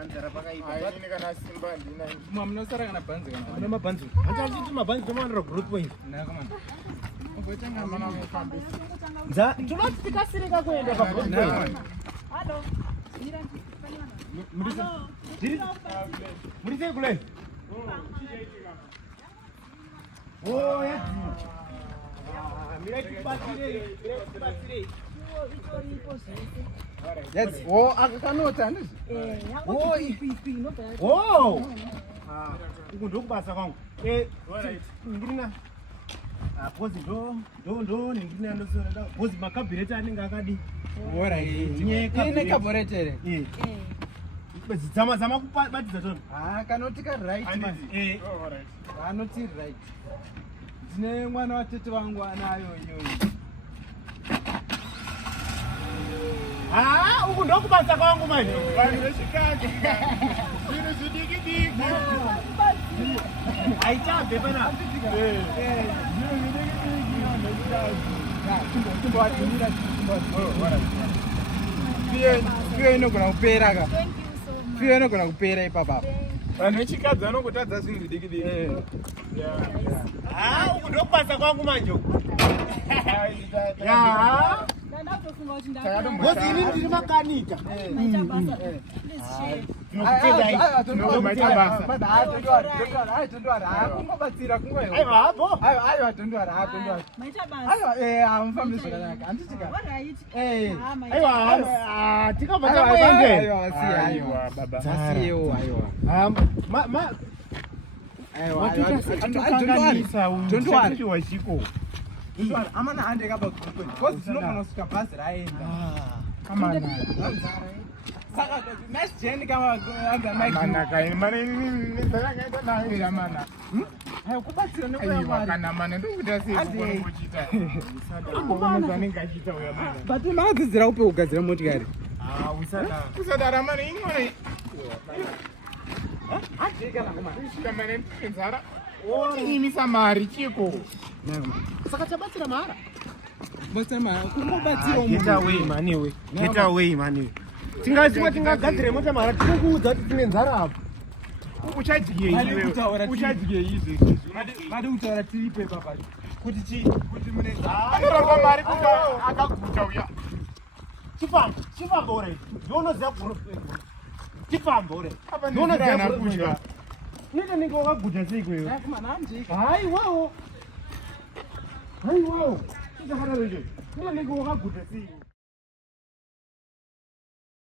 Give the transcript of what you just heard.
Andara pakaipa. Ini kana simba ndina. Mwamunosara kana bhanzi kana. Ana mabhanzi. Achati mabhanzi tomanira group point. Ndakamana. Ubotanga Mana mufambisi. Za tunoti tikasirika kuenda pa group point. Hello. Muri kule. Oh, ya. Mira kibatire. Yes. Oh, akakanota ndizvo. Oh, ipi no bad. Oh. Uku ndokubasa kwangu. Ngirina. Pozi ndo ndina ndosona. Pozi makabhireta anenge akadi. Bora iyi. Ine kaboretere. Zama kubatidza tono. Kanoti ka right man. Kanoti right. Ndine mwana watete wangu anayo iyoyi. Uku ndokubasa kwangu manje. Vanhu vechikake. Zvinhu zvidiki. Aichabve pana. Zvinhu zvidiki Tumbowadhumira fiyo inogona kupera ka. Thank you so much. Fiyo inogona kupera ipapa. vanhu vechikadzi vanongotadza zvinhu zvidiki. Uku ndokubasa kwangu manje. Ndatofunga kuti Ngozi ini ndiri makanika. ndaita basa. Please share. Kungobatsira kungoyo. Aiwa hapo. Aiwa tondwara. Maita basa. Aiwa hamufambi zvakanaka. Handitika. All right. Eh. Ah, maita Aiwa tikabva takwende. Aiwa baba. Asiyewo aiwa. Tondwara washiko. Amana hande kaba group. Because tinogona kusvika bhazi raenda. Saka nice journey kama anga Mike. Mana kai mana ini ndakaita nayo mana. Hayo kubatsira nekuya Aiwa mari. kana mana ndokuita sei kukona kuchita. Ambona zvanenge achiita uya mana. But makadzidzira upe kugadzira motikari. Kusadara mana ingone. Ajeka nakomana. Kusvika mana ndinzara. Ini mari chiko. Saka tabatsira mara. Botsira mara. Kungobatsira Get away mani. Tingagadzire mota mara tinokuudza kuti tine nzara apo. Uchadyei iwe? Uchadyei izvi? Vade kutaura tiripo ipapa. Kuti chi? Kuti mune anoramba mari kuti akaguta uya. Chifamba ore. Ndonoziva group. Chifamba ore. Ndonoziva kudya. Nita ninge wakaguta sei kwewe? Yakomana handika. Hai wow. Ika hara reje. Nita ninge wakaguta sei.